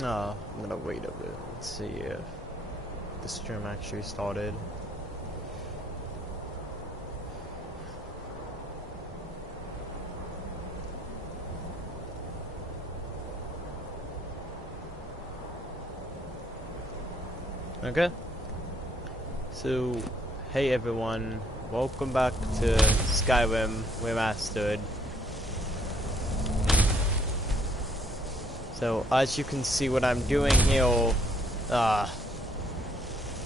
I'm gonna wait a bit and see if the stream actually started. Okay. So, hey everyone, welcome back to Skyrim Remastered. So, as you can see what I'm doing here,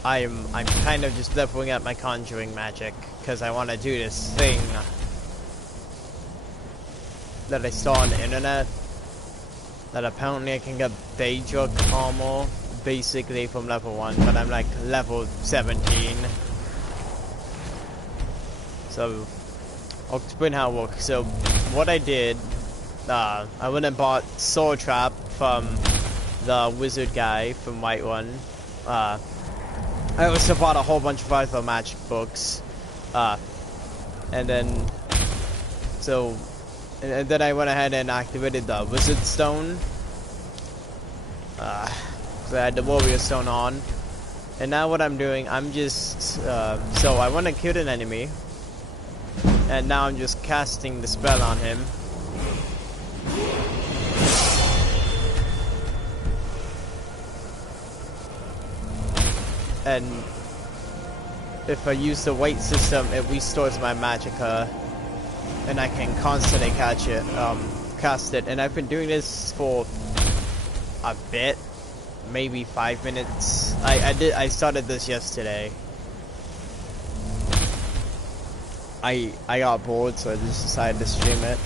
I'm kind of just leveling up my conjuring magic, because I want to do this thing that I saw on the internet, that apparently I can get Daedric armor, basically from level 1, but I'm like level 17. So, I'll explain how it works. So, what I did, I went and bought Sword Trap from the wizard guy from Whiterun. I also bought a whole bunch of other magic books. And then I went ahead and activated the wizard stone. So I had the warrior stone on. And now what I'm doing, I'm just, so I want to kill an enemy. And now I'm just casting the spell on him. And if I use the weight system, it restores my magicka, and I can constantly cast it. And I've been doing this for a bit, maybe 5 minutes. I started this yesterday. I got bored, so I just decided to stream it.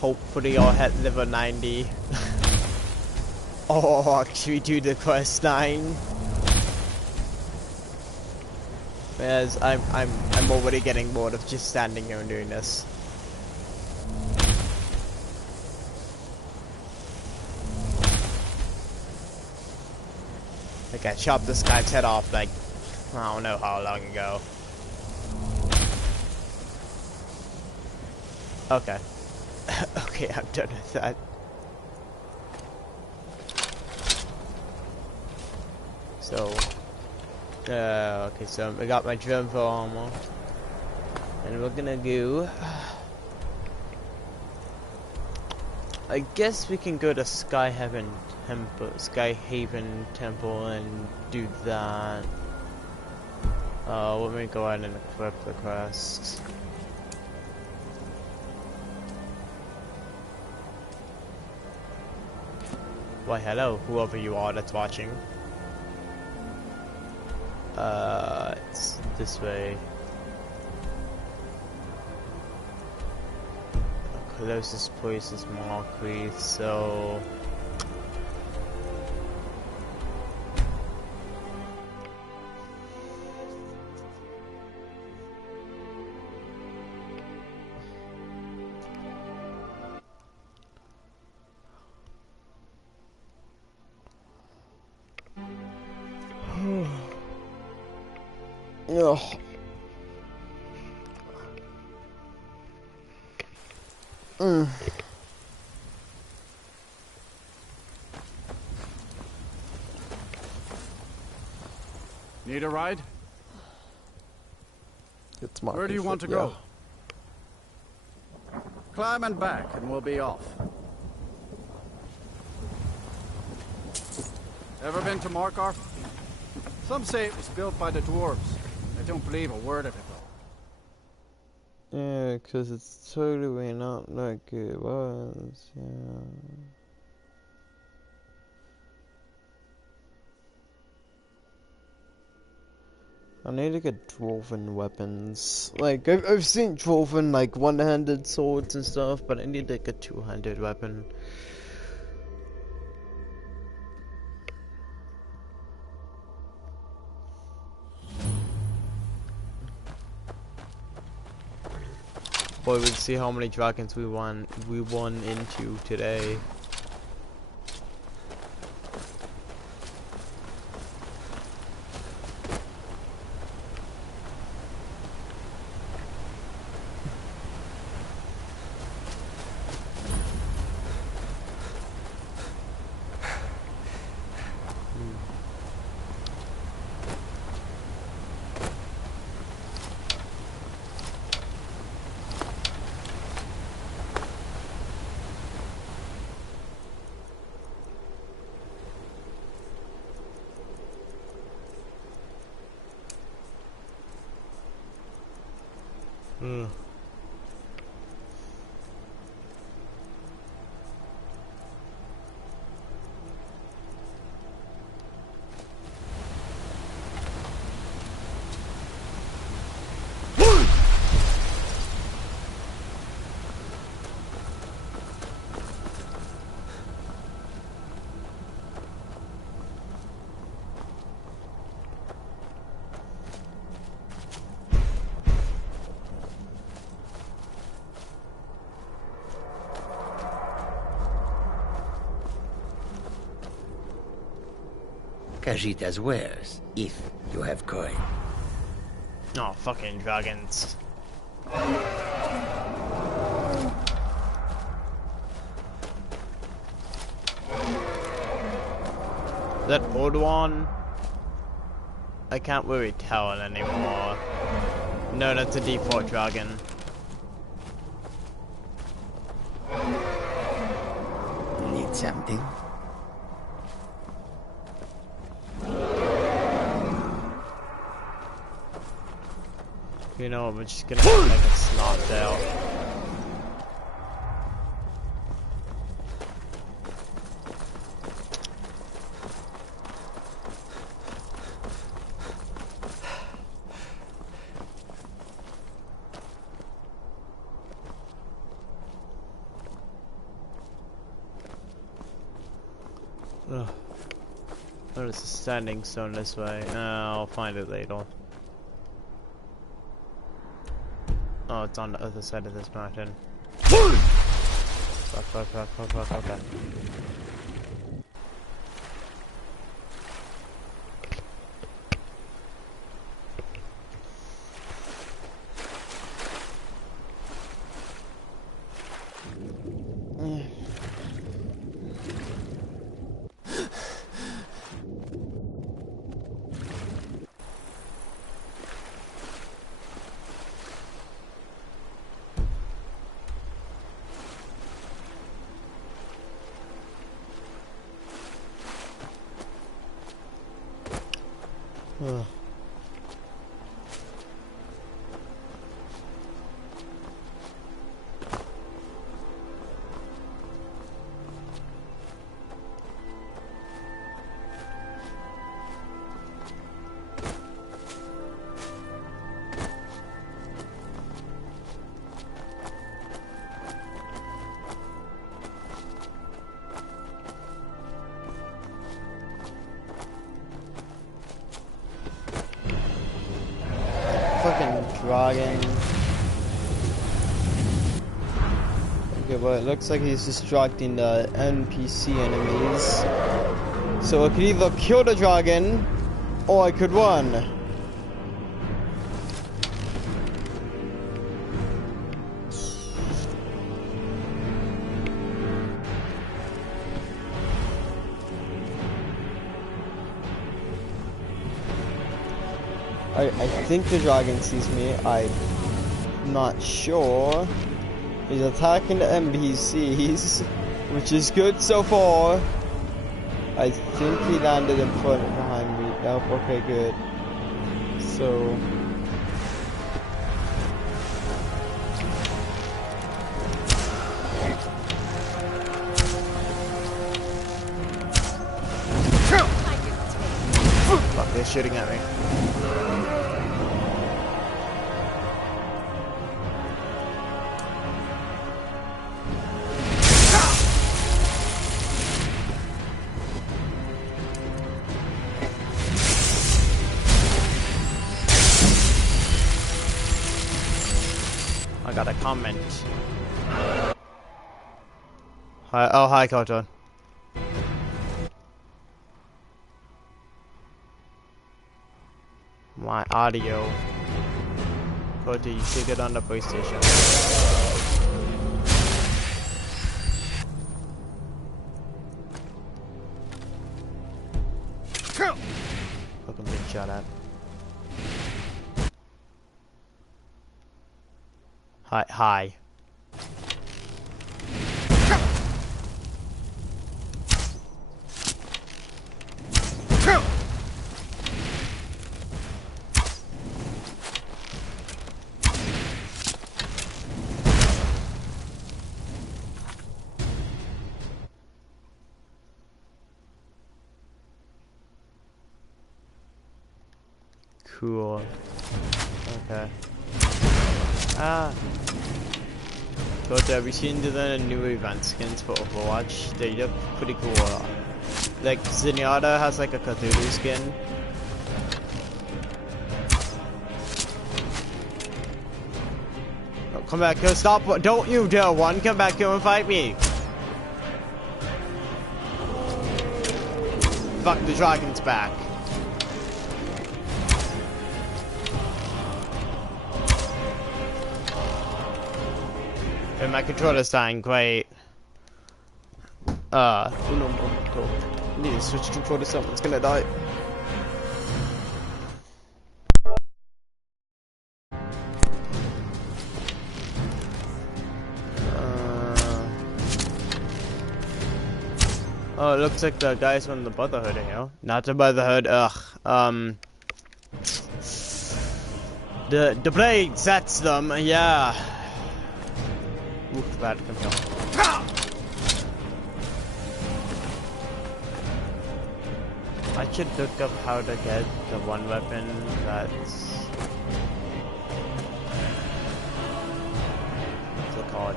Hopefully I'll hit level 90. Or actually do the quest 9. As I'm already getting bored of just standing here and doing this. Like I chopped this guy's head off like I don't know how long ago. Okay. Okay, I'm done with that. So okay, so I got my drum for armor, and we're gonna go. I guess we can go to Skyhaven Temple and do that. Let me go ahead and equip the quest. Why, hello, whoever you are that's watching. It's this way. The closest place is Marquis, so... Ugh. Need a ride? It's Marcus. Where do you want to go? Climb and back and we'll be off. Ever been to Markarth? Some say it was built by the dwarves. I don't believe a word of it though. Yeah, because it's totally not like it was, yeah. I need to get dwarven weapons. Like, I've seen dwarven, like, one-handed swords and stuff, but I need, like, a two-handed weapon. Boy, we'll see how many dragons we won into today. Mm. Kajita's wares, if you have coin. Oh, fucking dragons. That old one? I can't really tell it anymore. No, that's a default dragon. Need something? You know, we're just gonna have like a snot tail. Ugh. There's a standing stone this way. I'll find it later. Oh, it's on the other side of this mountain. Fuck. Ugh. Fucking dragon. Okay, well, it looks like he's distracting the NPC enemies. So I could either kill the dragon, or I could run. I think the dragon sees me. I'm not sure. He's attacking the NPCs, which is good so far. I think he landed in front behind me. Nope, okay, good. So fuck, they're shooting at me. I got a comment. Hi, oh hi, Cotton. My audio. Cody, you should get on the PlayStation. Fucking big shot at. Hi. Cool. Okay. But have you seen the new event skins for Overwatch? They look pretty cool. Like Zenyatta has like a Cthulhu skin. Oh, come back here! Stop! Don't you dare one! Come back here and fight me! Fuck, the dragon's back. And my controller's dying, great. No, I need to switch controller, someone's gonna die. Oh, it looks like the guys from the Brotherhood are here. Not the Brotherhood, ugh. The blade sets them, yeah. Oof, bad, come here. I should look up how to get the one weapon that's... what's it called?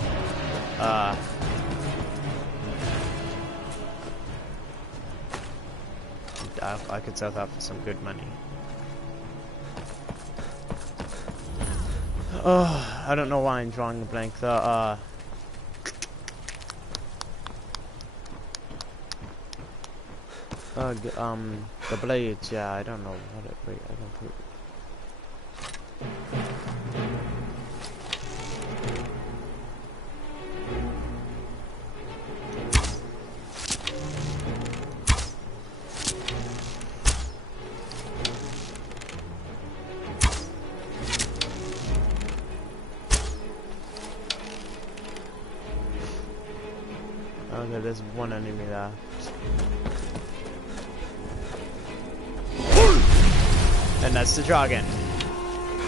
I could sell that for some good money. Oh, I don't know why I'm drawing a blank. The blades. Yeah, I don't know what it. Wait, I don't put. Okay, there's one enemy there. And that's the dragon.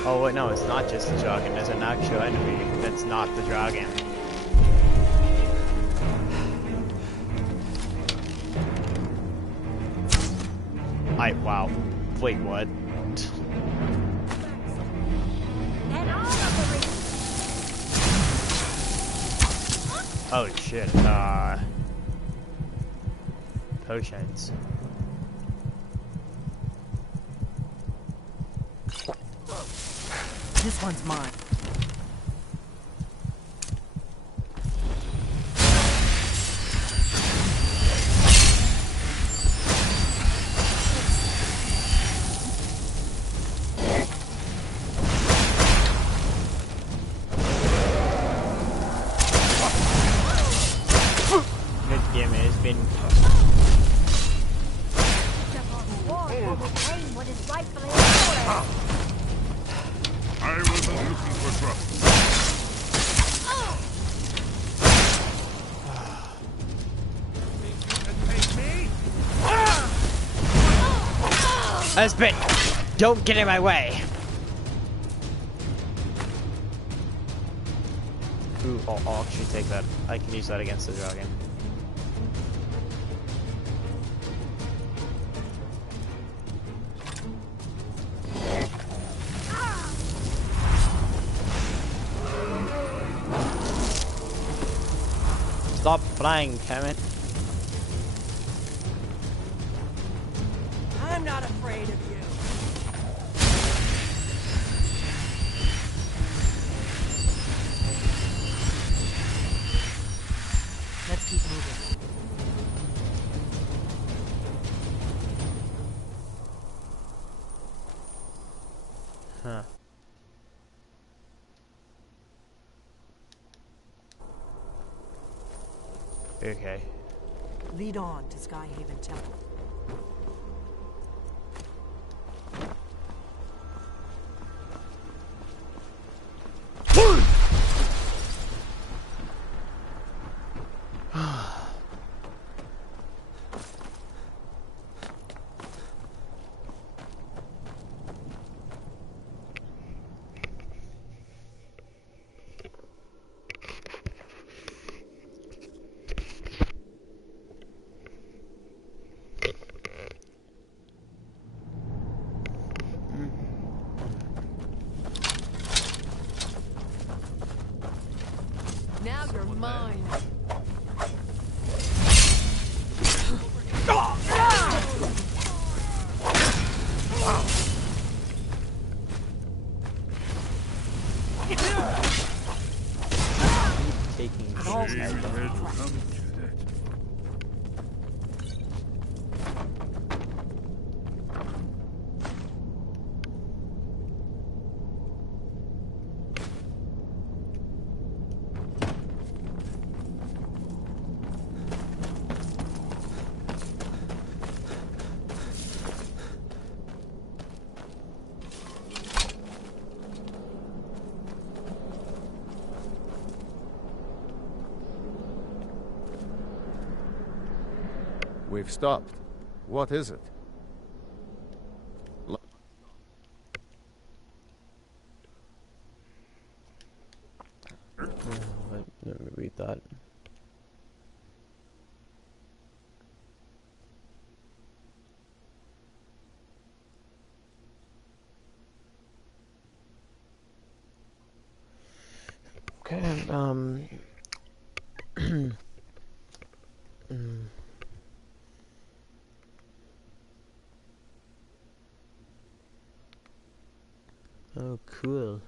Oh wait, no, it's not just the dragon. There's an actual enemy that's not the dragon. Wow. Wait, what? Oh shit, potions. This one's mine. Husband, don't get in my way. Ooh, I'll actually take that. I can use that against the dragon. Stop flying, damn it. I'm not afraid of you. Let's keep moving. Huh. Okay. Lead on to Skyhaven Temple. We've stopped. What is it? Let me read that. Okay, Oh, cool.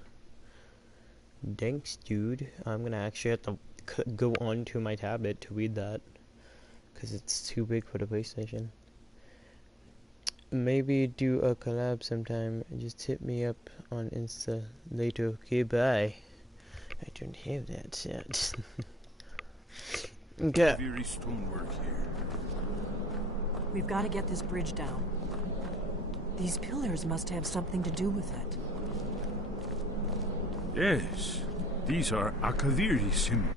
Thanks, dude. I'm gonna actually have to go onto my tablet to read that, because it's too big for the PlayStation. Maybe do a collab sometime. Just hit me up on Insta later. Okay, bye. I don't have that yet. Okay. Very stonework here. We've got to get this bridge down. These pillars must have something to do with it. Yes, these are Akaviri symbols.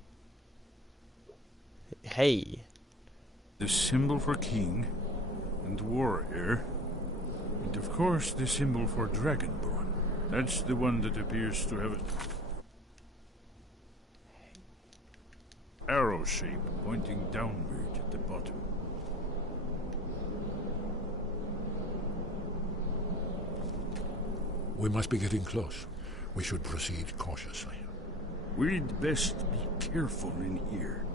Hey. The symbol for king and warrior, and of course the symbol for dragonborn. That's the one that appears to have an arrow shape pointing downward at the bottom. We must be getting close. We should proceed cautiously. We'd best be careful in here.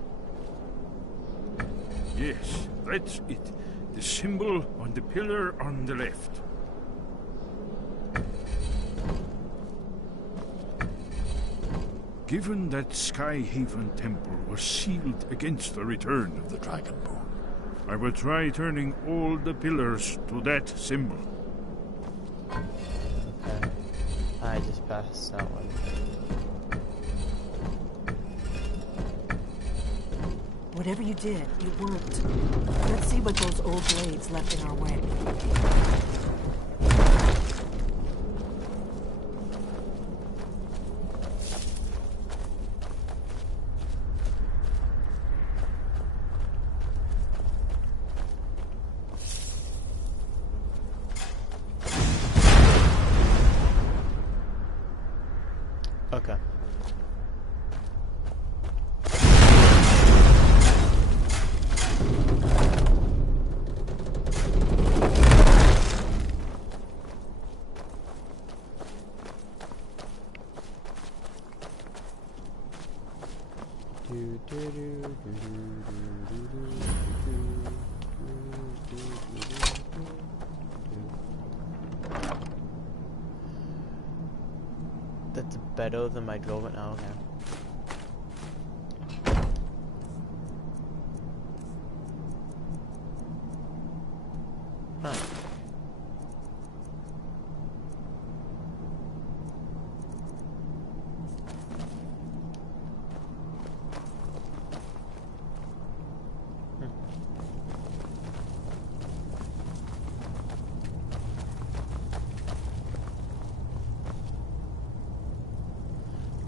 Yes, that's it. The symbol on the pillar on the left. Given that Skyhaven Temple was sealed against the return of the Dragonborn, I will try turning all the pillars to that symbol. Okay. I just passed that one. Whatever you did, it worked. Let's see what those old blades left in our way. Okay. That's better than my drove it now. Okay. Huh.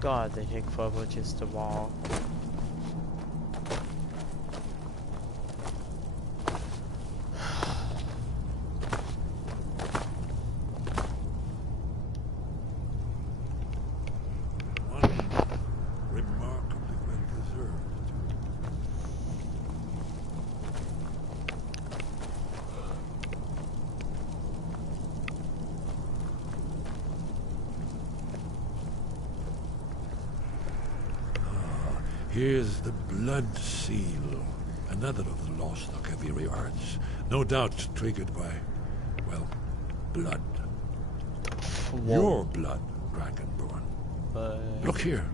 God, they take forever just to walk. Remarkably well preserved. Here's the blood seal, another of the lost Akaviri arts, no doubt triggered by, well, blood. Whoa. Your blood, Dragonborn. Look here.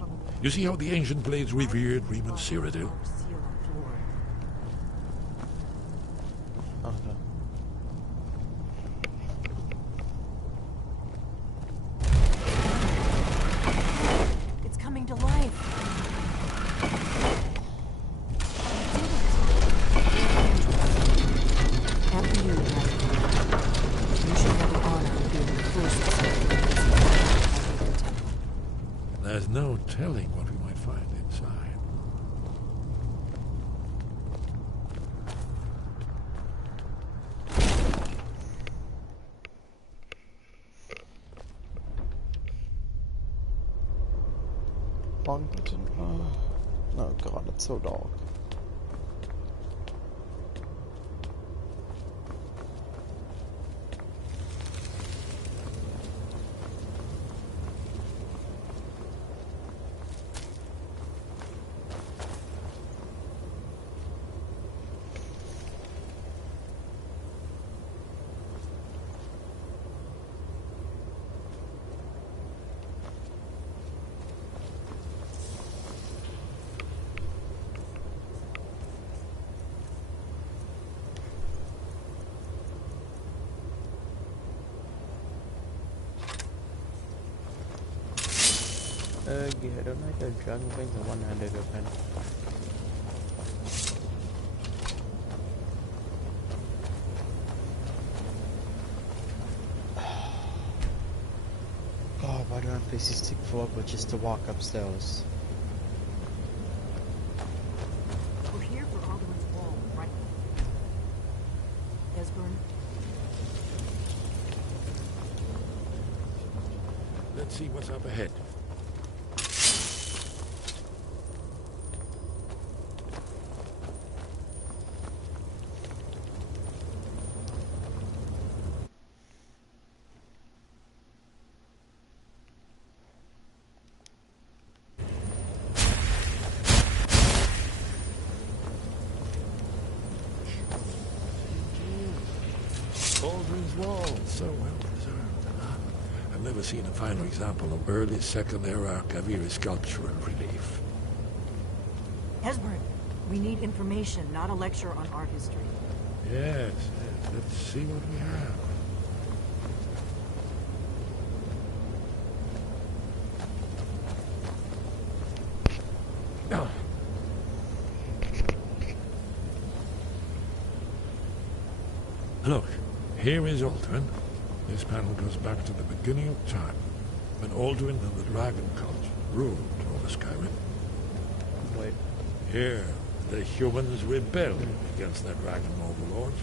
You see how the ancient blades revered Riemann Cyrodiil? Seal on floor. Okay. It's coming to life. After you, Dragonborn. You should have the honor of being the first to see the temple. There's no telling what we might find inside. Bunkerton. Oh god, it's so dark. Yeah, I don't like the dragon wings and one-handed weapon. God, why do I have places to go but just to walk upstairs? We're here for Alderman's wall, right? Esbern? Let's see what's up ahead. Baldwin's Wall, so well preserved. I've never seen a finer example of early Second Era Kaviri sculptural relief. Esbern, we need information, not a lecture on art history. Yes, let's see what we have. Look, here is Alduin. This panel goes back to the beginning of time, when Alduin and the Dragon Cult ruled over Skyrim. Wait. Here, the humans rebelled against their dragon overlords,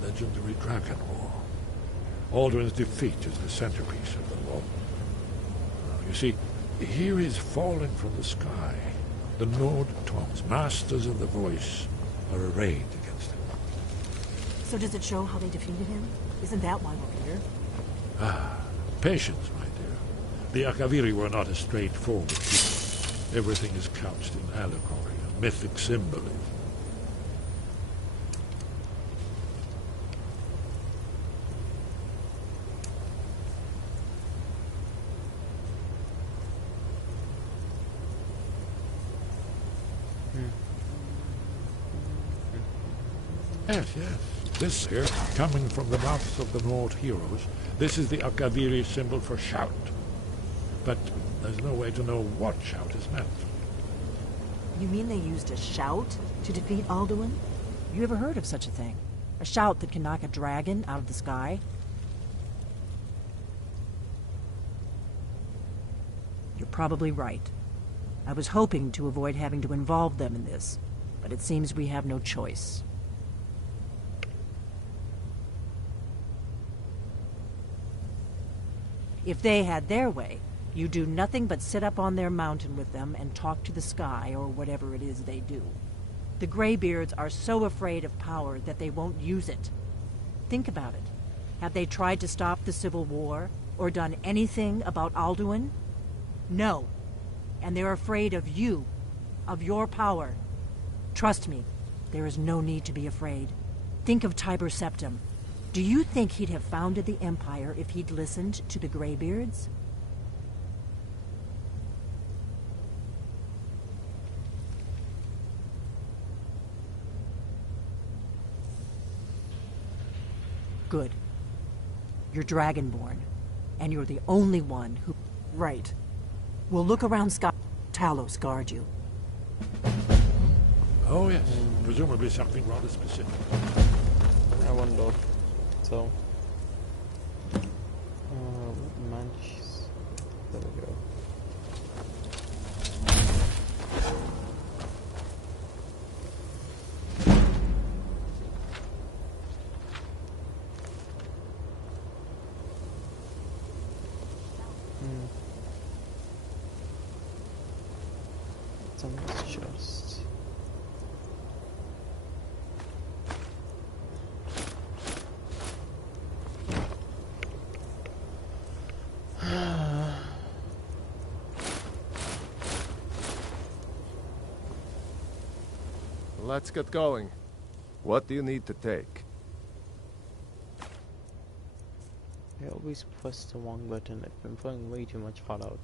the legendary Dragon War. Alduin's defeat is the centerpiece of the war. You see, here is fallen from the sky. The Nord Tongs, masters of the voice, are arrayed against him. So does it show how they defeated him? Isn't that why we're here? Ah, patience, my dear. The Akaviri were not a straightforward people. Everything is couched in allegory and mythic symbolism. Yes, yes. This here, coming from the mouths of the Nord heroes, this is the Akaviri symbol for shout. But there's no way to know what shout is meant. You mean they used a shout to defeat Alduin? You ever heard of such a thing? A shout that can knock a dragon out of the sky? You're probably right. I was hoping to avoid having to involve them in this, but it seems we have no choice. If they had their way, you do nothing but sit up on their mountain with them and talk to the sky or whatever it is they do. The Greybeards are so afraid of power that they won't use it. Think about it. Have they tried to stop the Civil War or done anything about Alduin? No. And they're afraid of you, of your power. Trust me, there is no need to be afraid. Think of Tiber Septim. Do you think he'd have founded the Empire if he'd listened to the Greybeards? Good. You're Dragonborn, and you're the only one who... Right. We'll look around Sky... Talos guard you. Oh yes, presumably something rather specific. I wonder. So, manches. There we go. on this chest? Let's get going. What do you need to take? I always press the wrong button. I've been playing way too much Fallout.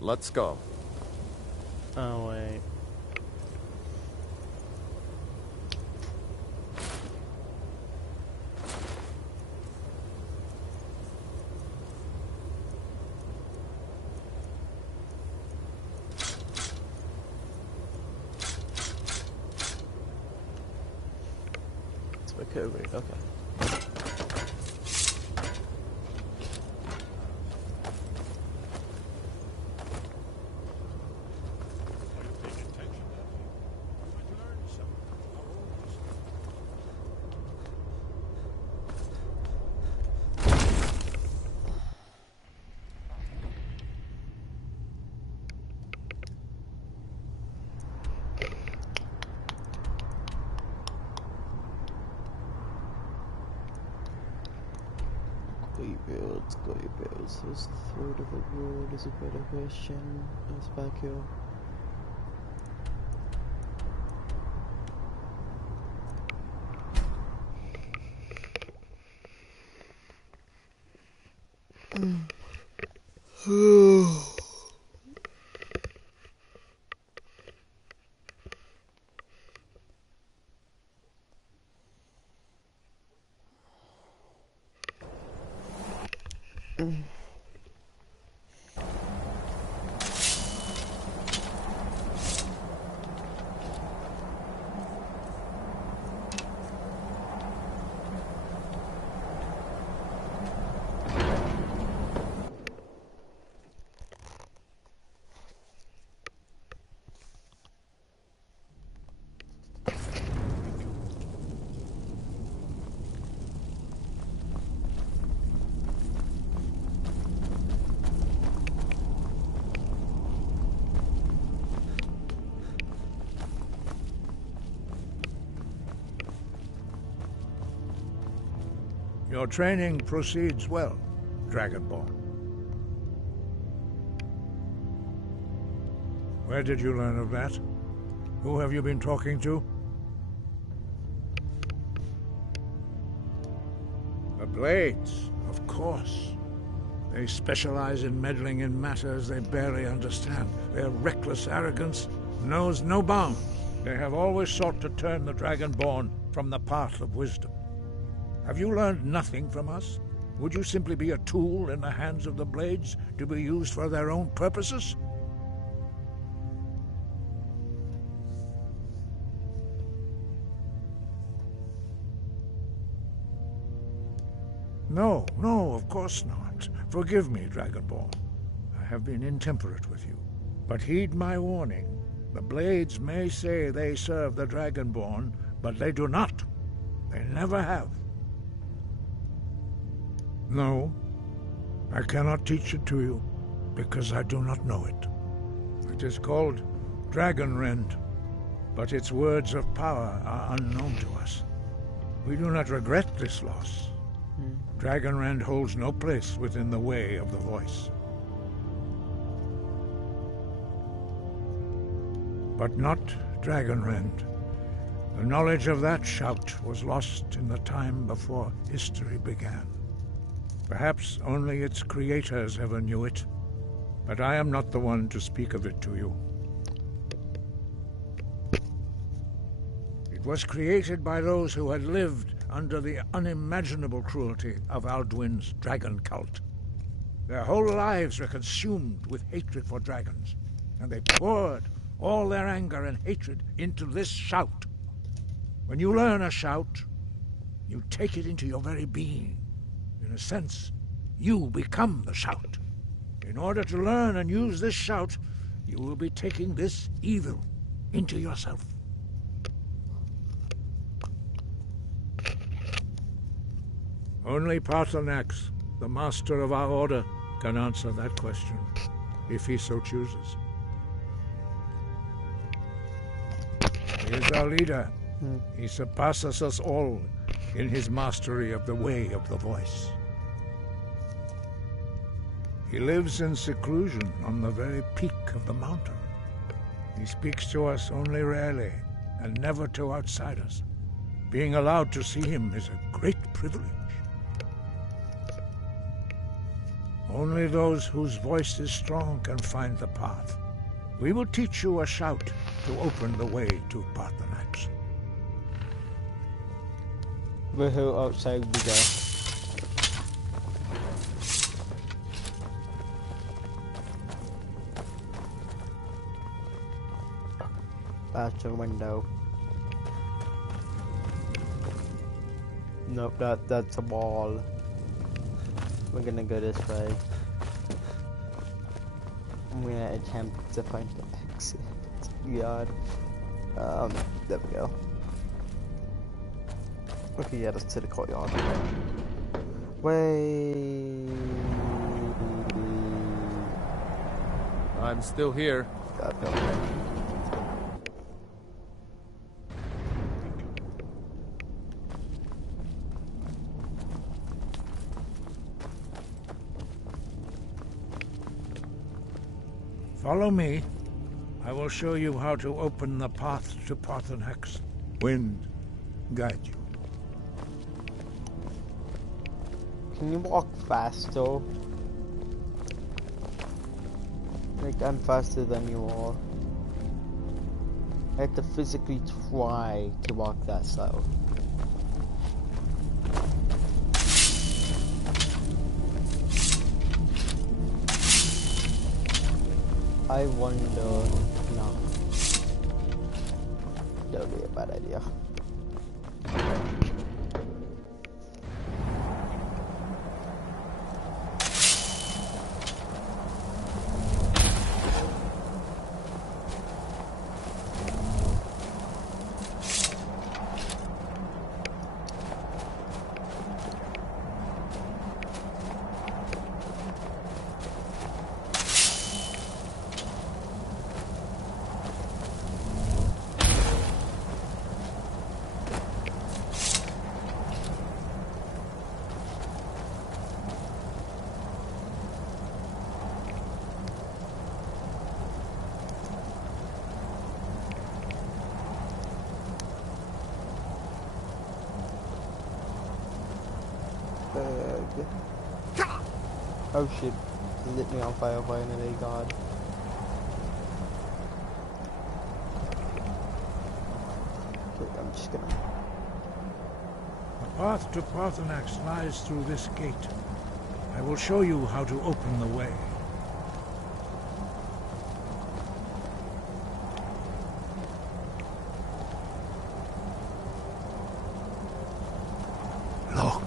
Let's go. Oh wait. It's recovery, okay. Greybeards. This third of a world is a better question. It's back here. Your training proceeds well, Dragonborn. Where did you learn of that? Who have you been talking to? The Blades, of course. They specialize in meddling in matters they barely understand. Their reckless arrogance knows no bounds. They have always sought to turn the Dragonborn from the path of wisdom. Have you learned nothing from us? Would you simply be a tool in the hands of the Blades to be used for their own purposes? No, of course not. Forgive me, Dragonborn. I have been intemperate with you. But heed my warning. The Blades may say they serve the Dragonborn, but they do not. They never have. No, I cannot teach it to you, because I do not know it. It is called Dragonrend, but its words of power are unknown to us. We do not regret this loss. Dragonrend holds no place within the way of the voice. But not Dragonrend. The knowledge of that shout was lost in the time before history began. Perhaps only its creators ever knew it, but I am not the one to speak of it to you. It was created by those who had lived under the unimaginable cruelty of Alduin's dragon cult. Their whole lives were consumed with hatred for dragons, and they poured all their anger and hatred into this shout. When you learn a shout, you take it into your very being. In a sense, you become the shout. In order to learn and use this shout, you will be taking this evil into yourself. Only Paarthurnax, the master of our order, can answer that question, if he so chooses. He is our leader. He surpasses us all in his mastery of the way of the voice. He lives in seclusion on the very peak of the mountain. He speaks to us only rarely, and never to outsiders. Being allowed to see him is a great privilege. Only those whose voice is strong can find the path. We will teach you a shout to open the way to Paarthurnax. We're here outside we go. That's a window. Nope, that's a wall. We're gonna go this way. I'm gonna attempt to find the exit. God. There we go. Okay, yeah, that's to the courtyard. Wait. I'm still here. God, no. Follow me. I will show you how to open the path to Paarthurnax. Wind, guide you. Can you walk faster? Like, I'm faster than you are. I have to physically try to walk that slow. I wonder... No. That would be a bad idea. Oh shit, he lit me on fire finally, god. Okay, I'm just gonna... The path to Paarthurnax lies through this gate. I will show you how to open the way. Look.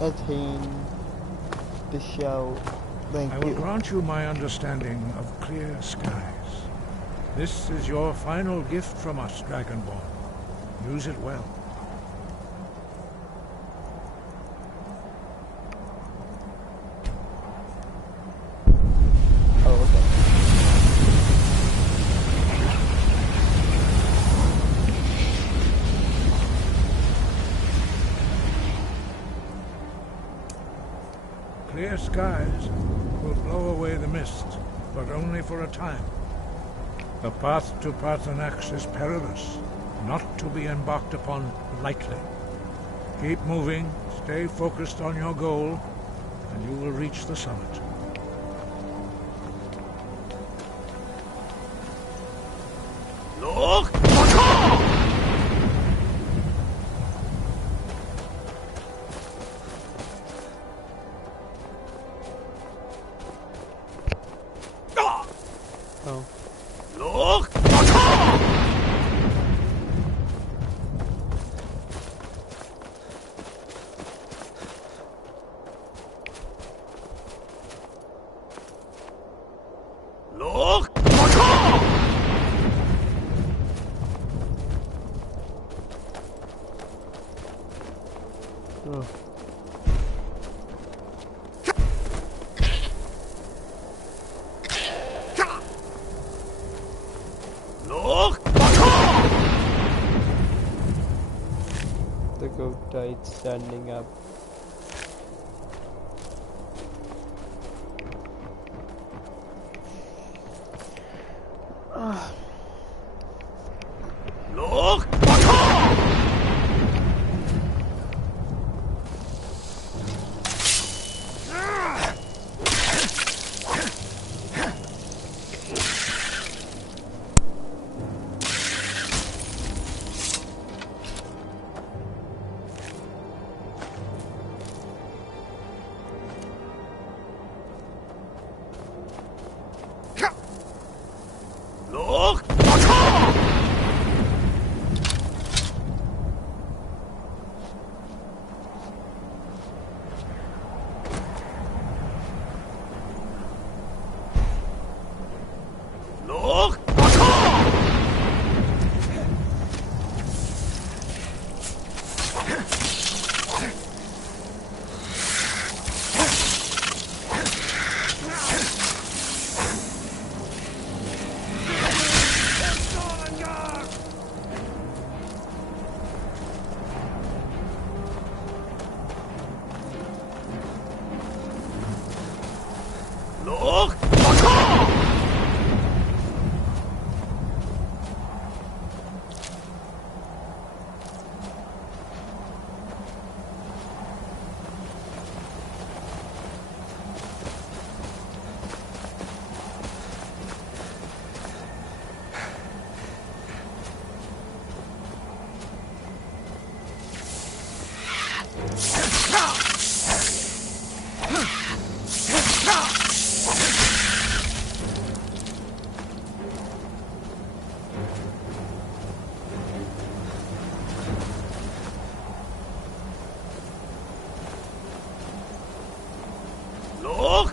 Attain the show. Thank I you. will grant you my understanding of clear skies. This is your final gift from us, Dragonborn. Use it well. Oh, okay. Clear skies will blow away the mist, but only for a time. The path to Parthenax is perilous, not to be embarked upon lightly. Keep moving, stay focused on your goal, and you will reach the summit. Look! Oh. Look! Look! Oh. Look! The goat died standing up. Look! Look! Look! Look! Look!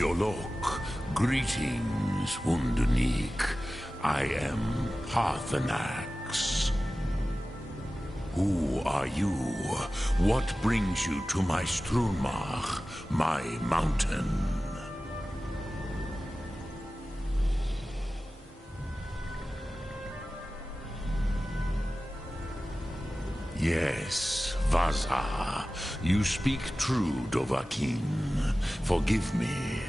Yolok. Greetings, Undunik. I am Parthenax. Who are you? What brings you to my Strunmach, my mountain? Yes, Vaza. You speak true, Dovahkiin. Forgive me.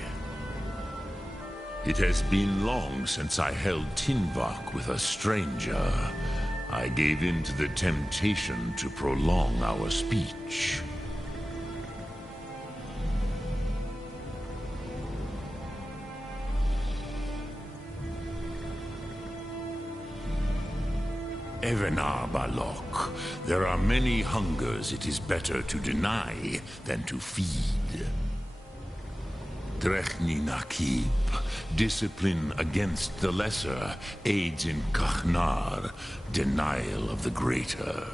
It has been long since I held Tinvak with a stranger. I gave in to the temptation to prolong our speech. Evenar Balok, there are many hungers it is better to deny than to feed. Drechni Nakib, discipline against the lesser aids in Kachnar, denial of the greater.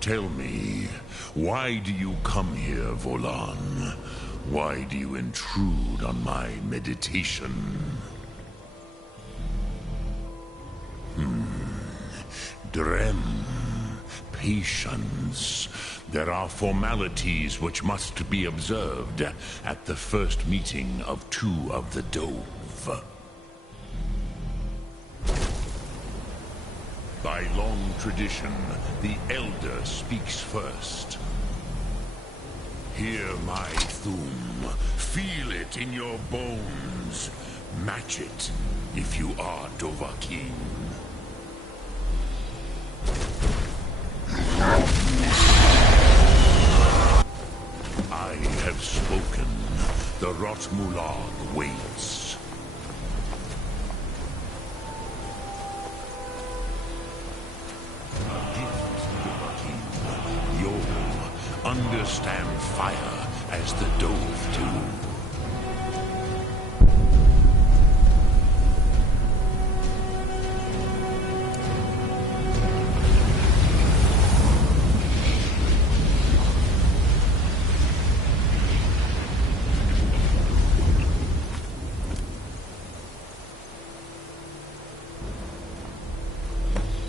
Tell me, why do you come here, Volan? Why do you intrude on my meditation? Drem, patience. There are formalities which must be observed at the first meeting of two of the Dove. By long tradition, the Elder speaks first. Hear my Thum. Feel it in your bones. Match it if you are Dovahkiin. I have spoken. The Rotmulag waits. A gift, Dovahkiin. You'll understand fire as the Dove do.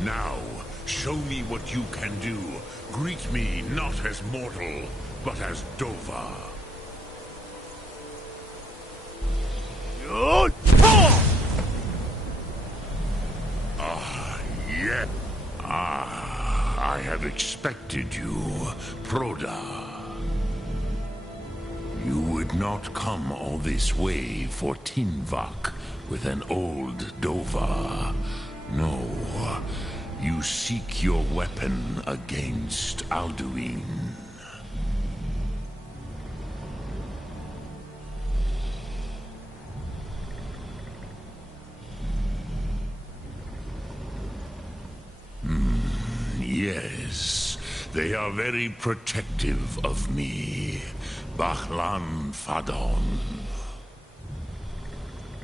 Now, show me what you can do. Greet me not as mortal, but as Dova. Yeah. I have expected you, Proda. You would not come all this way for Tinvak with an old Dova. No. You seek your weapon against Alduin. Yes, they are very protective of me, Bachlan Fadon.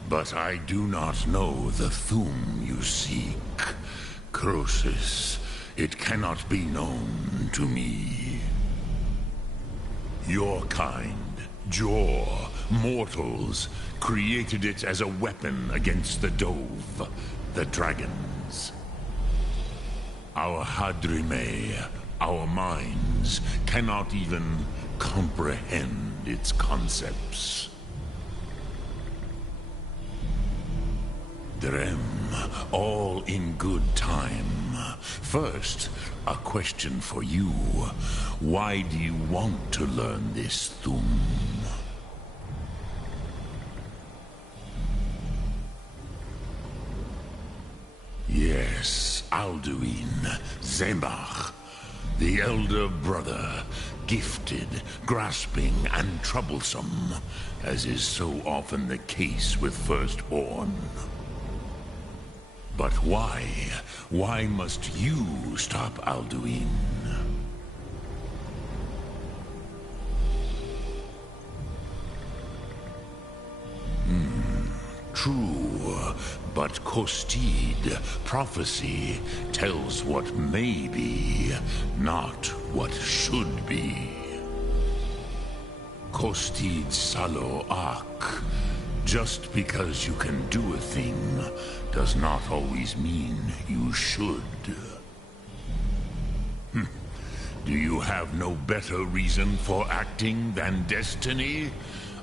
But I do not know the Thum you seek. Croesus, it cannot be known to me. Your kind, Jor, mortals, created it as a weapon against the Dove, the dragons. Our Hadrime, our minds, cannot even comprehend its concepts. Drem, all in good time. First, a question for you. Why do you want to learn this Thum? Yes, Alduin, Zemach, the elder brother, gifted, grasping, and troublesome, as is so often the case with firstborn. But why? Why must you stop Alduin? True, but Kostid, prophecy, tells what may be, not what should be. Kostid Salo Ak. Just because you can do a thing does not always mean you should. Do you have no better reason for acting than destiny?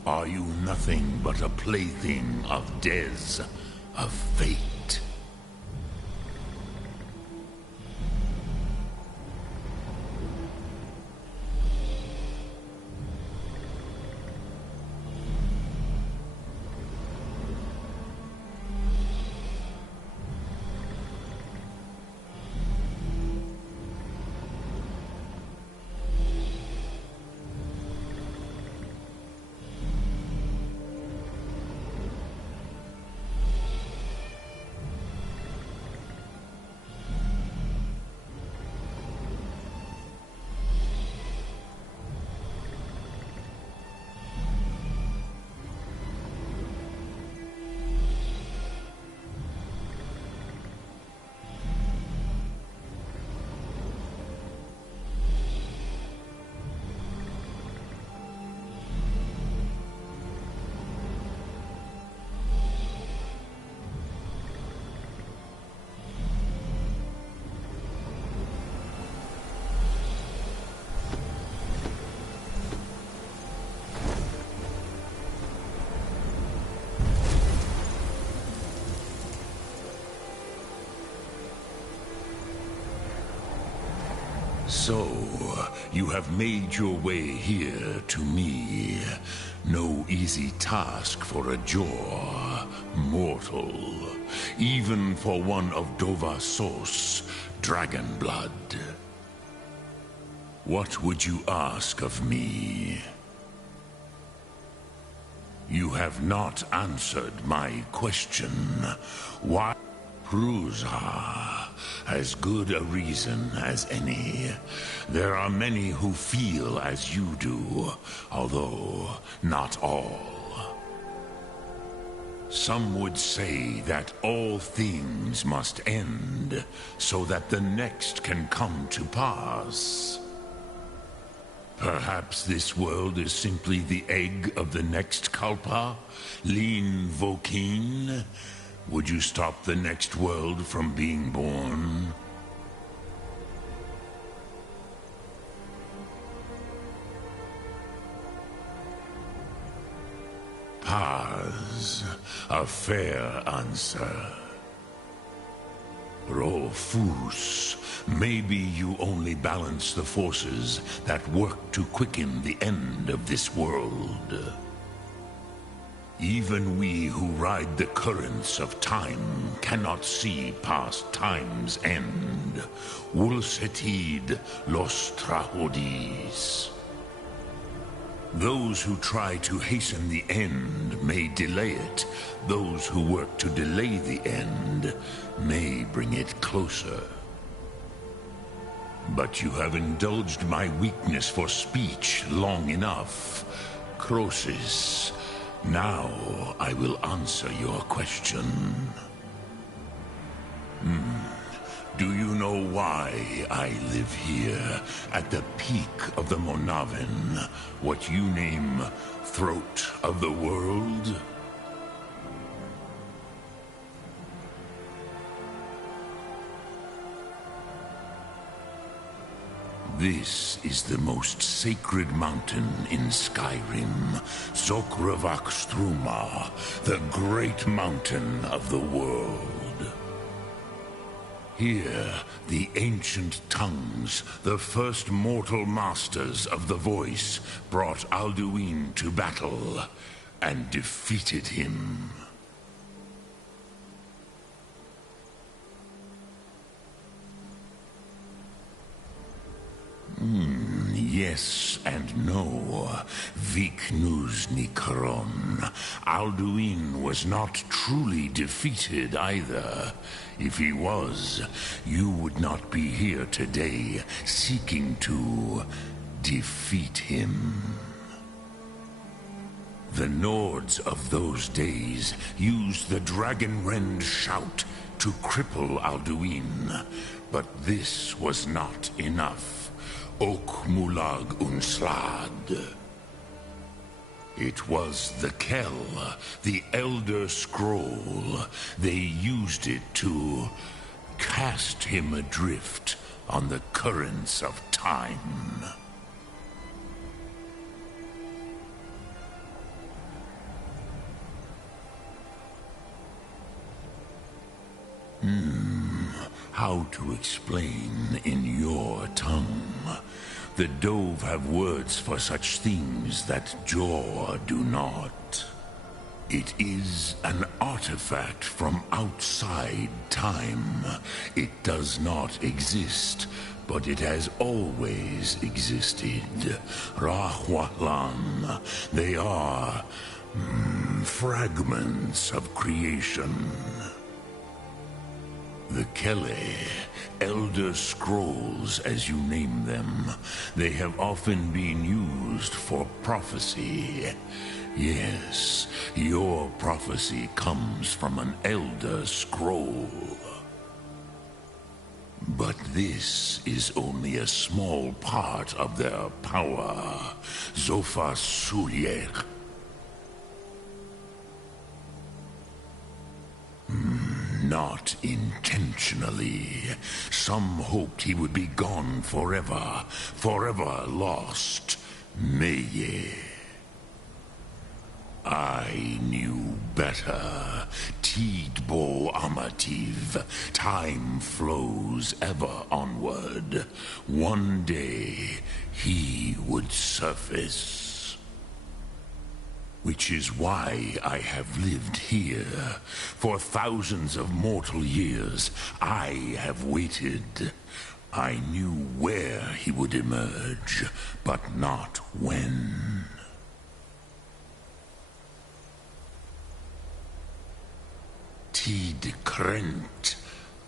Are you nothing but a plaything of Des, of fate? So, you have made your way here to me. No easy task for a Jor, mortal. Even for one of Dovassos, dragon blood. What would you ask of me? You have not answered my question. Why? Prusa, as good a reason as any. There are many who feel as you do, although not all. Some would say that all things must end, so that the next can come to pass. Perhaps this world is simply the egg of the next Kalpa, Lin Vokin. Would you stop the next world from being born? Paz, a fair answer. Rofus, maybe you only balance the forces that work to quicken the end of this world. Even we who ride the currents of time cannot see past time's end. Wulsetid los trahodis. Those who try to hasten the end may delay it. Those who work to delay the end may bring it closer. But you have indulged my weakness for speech long enough. Croesus, now I will answer your question. Do you know why I live here, at the peak of the Monavin, what you name Throat of the World? This is the most sacred mountain in Skyrim, Zokravak Struma, the great mountain of the world. Here, the ancient tongues, the first mortal masters of the voice, brought Alduin to battle and defeated him. Yes and no. Viknus Nikron. Alduin was not truly defeated either. If he was, you would not be here today seeking to defeat him. The Nords of those days used the Dragonrend shout to cripple Alduin, but this was not enough. Ok Mulag Unslad. It was the Kell, the Elder Scroll. They used it to cast him adrift on the currents of time. How to explain in your tongue? The Dove have words for such things that Jor do not. It is an artifact from outside time. It does not exist, but it has always existed. Rahwalan. They are fragments of creation. The Kele, Elder Scrolls as you name them, they have often been used for prophecy. Yes, your prophecy comes from an Elder Scroll. But this is only a small part of their power. Zofa Sulyer. Not intentionally. Some hoped he would be gone forever, forever lost. Meye. I knew better. Tidbo Amativ. Time flows ever onward. One day, he would surface. Which is why I have lived here. For thousands of mortal years, I have waited. I knew where he would emerge, but not when. Tid Krent.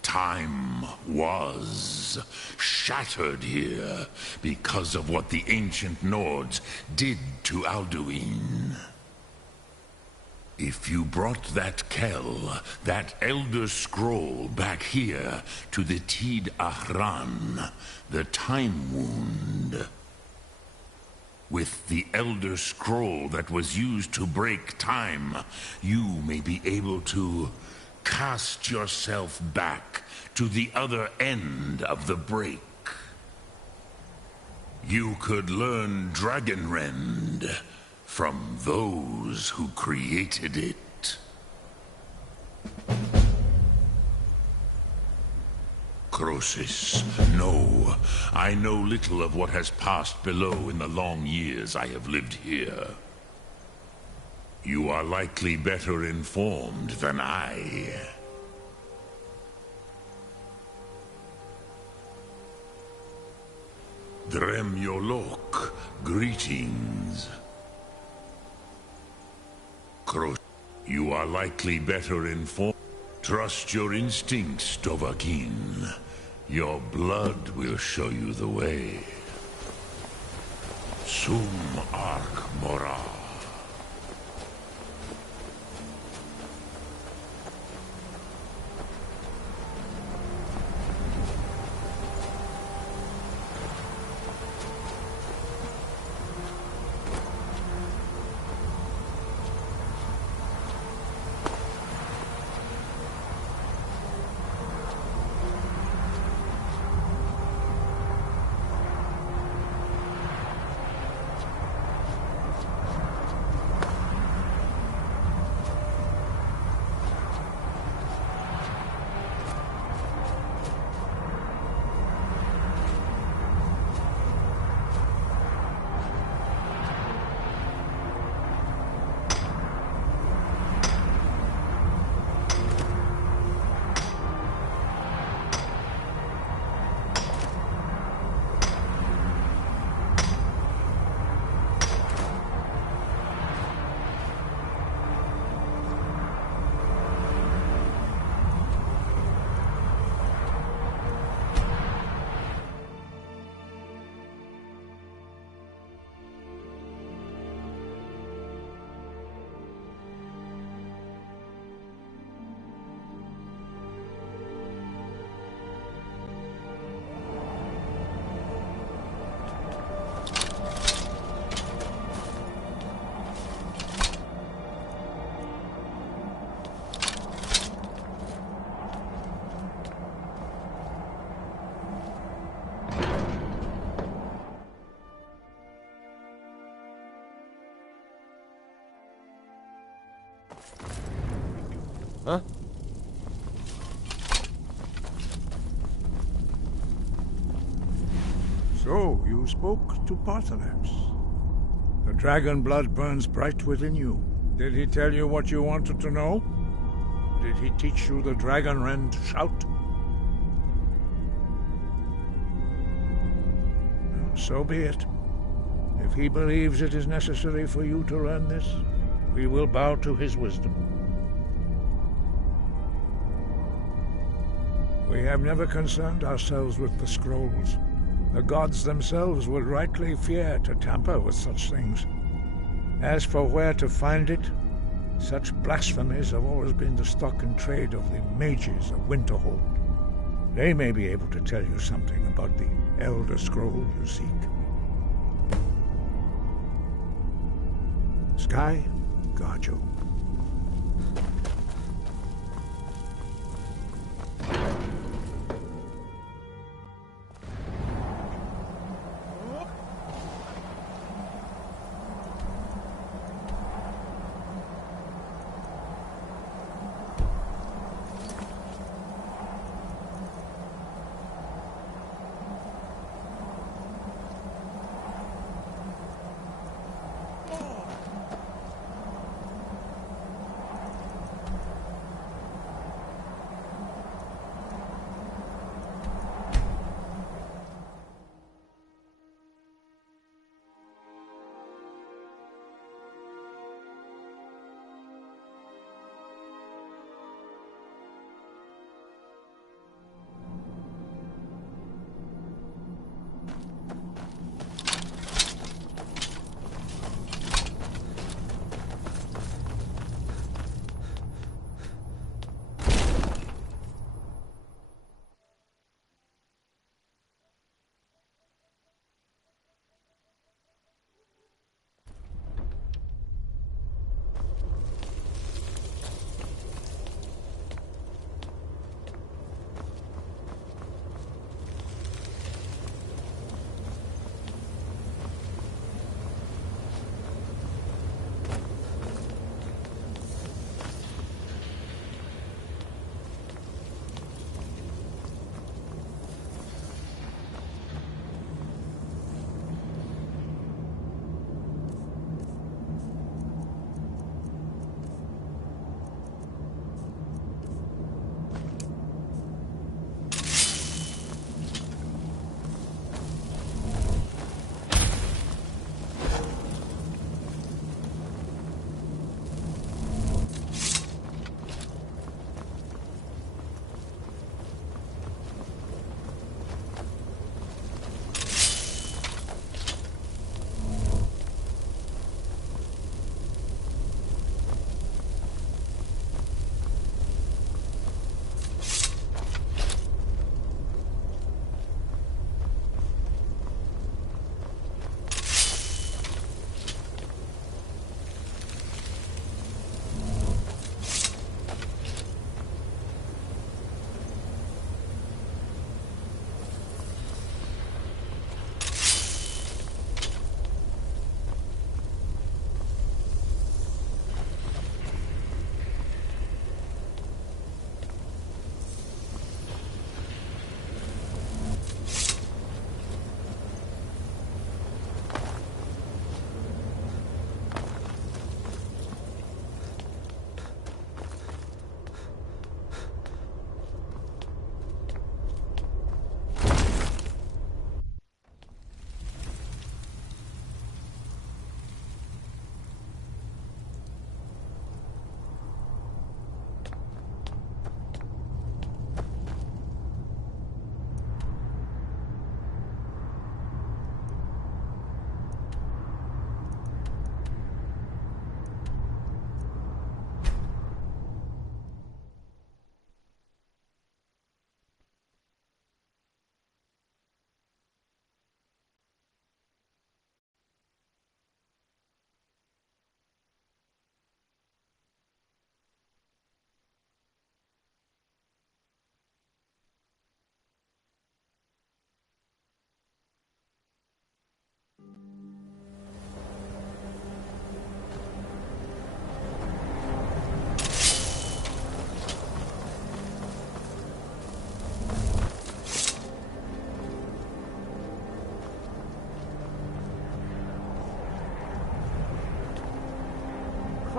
Time was shattered here because of what the ancient Nords did to Alduin. If you brought that Kell, that Elder Scroll back here to the Tid Ahran, the Time Wound, with the Elder Scroll that was used to break time, you may be able to cast yourself back to the other end of the break. You could learn Dragonrend from those who created it. Crosis, no. I know little of what has passed below in the long years I have lived here. You are likely better informed than I. Dremyolok, greetings. You are likely better informed. Trust your instincts, Dovahkiin. Your blood will show you the way. Sum Ark Mora. Huh? So, you spoke to Parthenax. The dragon blood burns bright within you. Did he tell you what you wanted to know? Did he teach you the dragon rend shout? So be it. If he believes it is necessary for you to learn this, we will bow to his wisdom. We have never concerned ourselves with the scrolls. The gods themselves would rightly fear to tamper with such things. As for where to find it, such blasphemies have always been the stock and trade of the mages of Winterhold. They may be able to tell you something about the Elder Scroll you seek. Sky, guard you.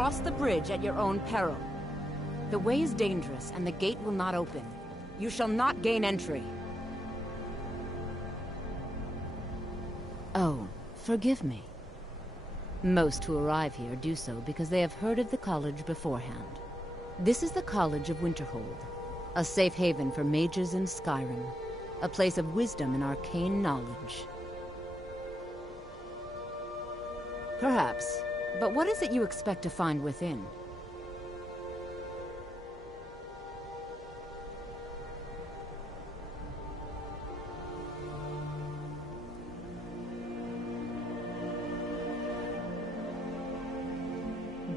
cross the bridge at your own peril. The way is dangerous, and the gate will not open. You shall not gain entry. Oh, forgive me. Most who arrive here do so because they have heard of the college beforehand. This is the College of Winterhold, a safe haven for mages in Skyrim, a place of wisdom and arcane knowledge. Perhaps, but what is it you expect to find within?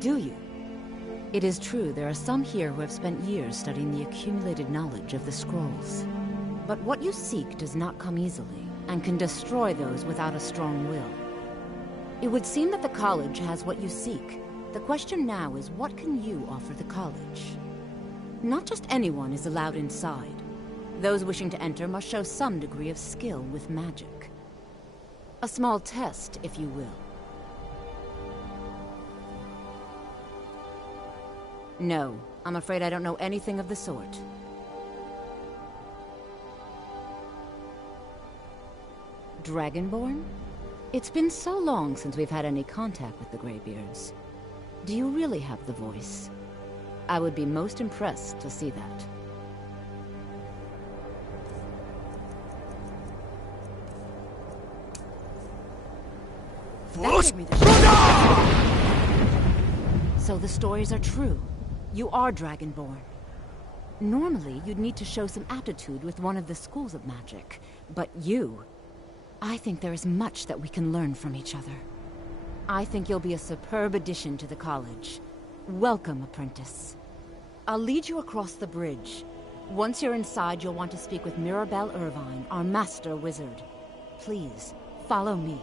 Do you? It is true there are some here who have spent years studying the accumulated knowledge of the scrolls. But what you seek does not come easily, and can destroy those without a strong will. It would seem that the college has what you seek. The question now is, what can you offer the college? Not just anyone is allowed inside. Those wishing to enter must show some degree of skill with magic. A small test, if you will. No, I'm afraid I don't know anything of the sort. Dragonborn? It's been so long since we've had any contact with the Greybeards. Do you really have the voice? I would be most impressed to see that. That gave me the So the stories are true. You are Dragonborn. Normally, you'd need to show some aptitude with one of the schools of magic. But you... I think there is much that we can learn from each other. I think you'll be a superb addition to the college. Welcome, apprentice. I'll lead you across the bridge. Once you're inside, you'll want to speak with Mirabelle Irvine, our master wizard. Please, follow me.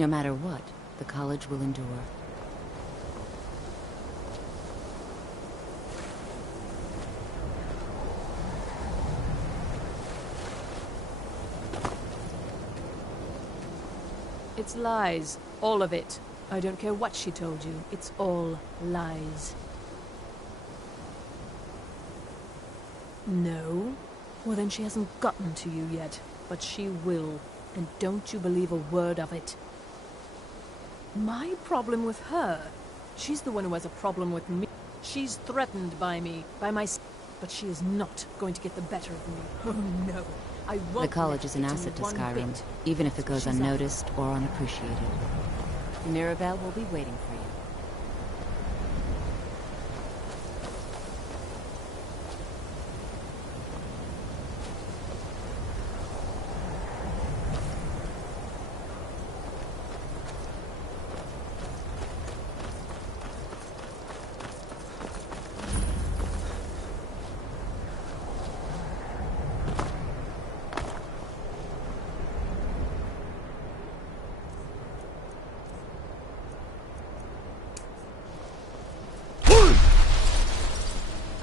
No matter what, the college will endure. It's lies. All of it. I don't care what she told you. It's all lies. No? Well, then she hasn't gotten to you yet. But she will. And don't you believe a word of it. My problem with her? She's the one who has a problem with me. She's threatened by me, by my... But she is not going to get the better of me. Oh, no. I won't. The college is an asset to Skyrim, even if it goes unnoticed or unappreciated. Mirabelle will be waiting for you.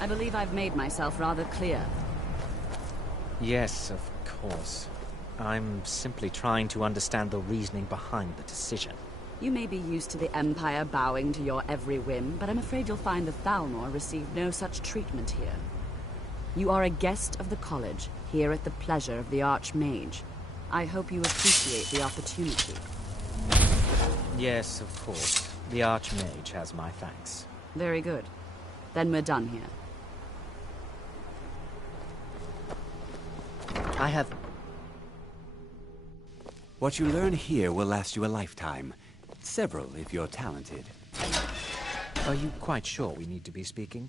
I believe I've made myself rather clear. Yes, of course. I'm simply trying to understand the reasoning behind the decision. You may be used to the Empire bowing to your every whim, but I'm afraid you'll find the Thalmor received no such treatment here. You are a guest of the college, here at the pleasure of the Archmage. I hope you appreciate the opportunity. Yes, of course. The Archmage has my thanks. Very good. Then we're done here. I have... What you learn here will last you a lifetime. Several, if you're talented. Are you quite sure we need to be speaking?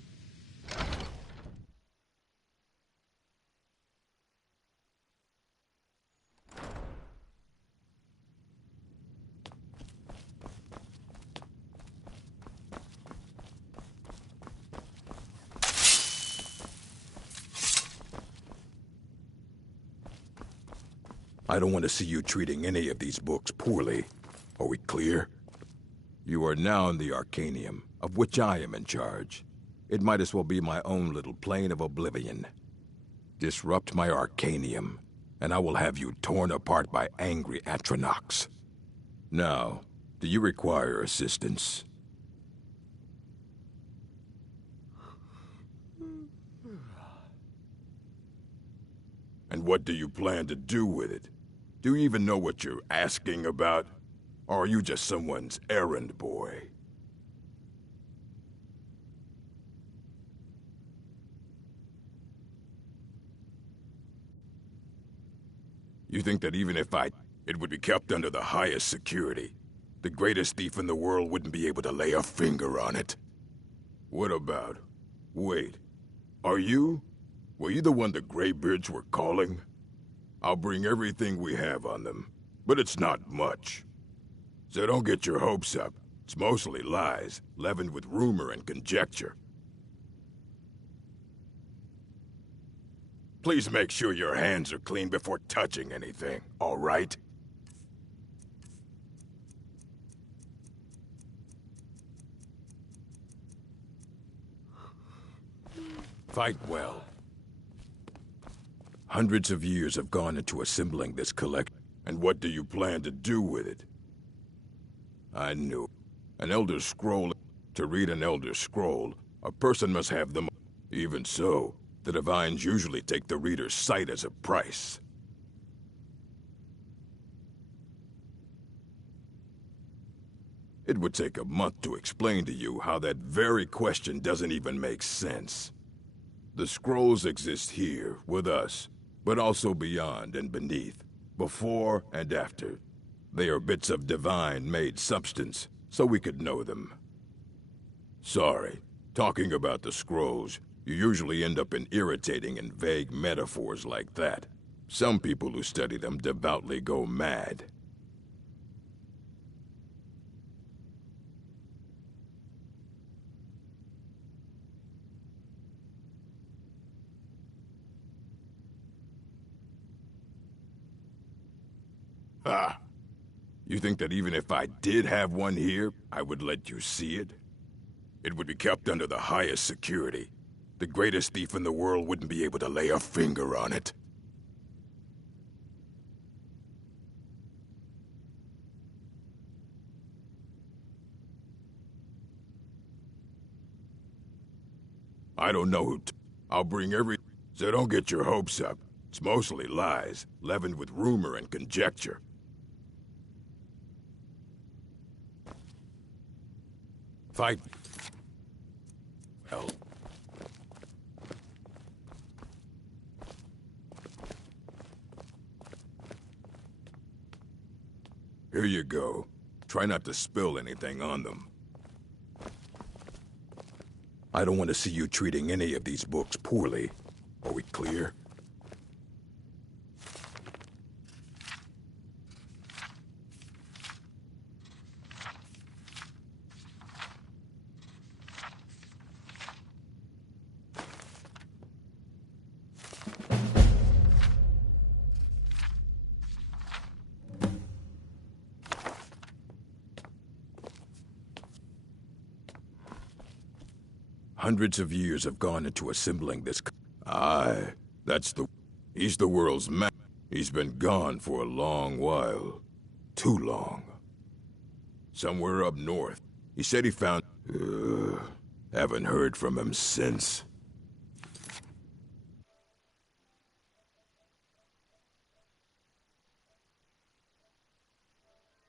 I don't want to see you treating any of these books poorly. Are we clear? You are now in the Arcanium, of which I am in charge. It might as well be my own little plane of oblivion. Disrupt my Arcanium, and I will have you torn apart by angry Atronachs. Now, do you require assistance? And what do you plan to do with it? Do you even know what you're asking about? Or are you just someone's errand boy? You think that even if it would be kept under the highest security, the greatest thief in the world wouldn't be able to lay a finger on it? What about... Wait, are you? Were you the one the Greybeards were calling? I'll bring everything we have on them, but it's not much. So don't get your hopes up. It's mostly lies, leavened with rumor and conjecture. Please make sure your hands are clean before touching anything, all right? Fight well. Hundreds of years have gone into assembling this collection, and what do you plan to do with it? I knew. An Elder Scroll. To read an Elder Scroll, a person must have them. Even so, the Divines usually take the reader's sight as a price. It would take a month to explain to you how that very question doesn't even make sense. The scrolls exist here, with us, but also beyond and beneath, before and after. They are bits of divine-made substance, so we could know them. Sorry, talking about the scrolls, you usually end up in irritating and vague metaphors like that. Some people who study them devoutly go mad. Ah, You think that even if I did have one here, I would let you see it? It would be kept under the highest security. The greatest thief in the world wouldn't be able to lay a finger on it. I don't know who I'll bring every... So don't get your hopes up. It's mostly lies, leavened with rumor and conjecture. Fight. Well. Here you go. Try not to spill anything on them. I don't want to see you treating any of these books poorly. Are we clear? Hundreds of years have gone into assembling this. Aye, that's the... He's the world's man. He's been gone for a long while. Too long. Somewhere up north. He said he found... haven't heard from him since.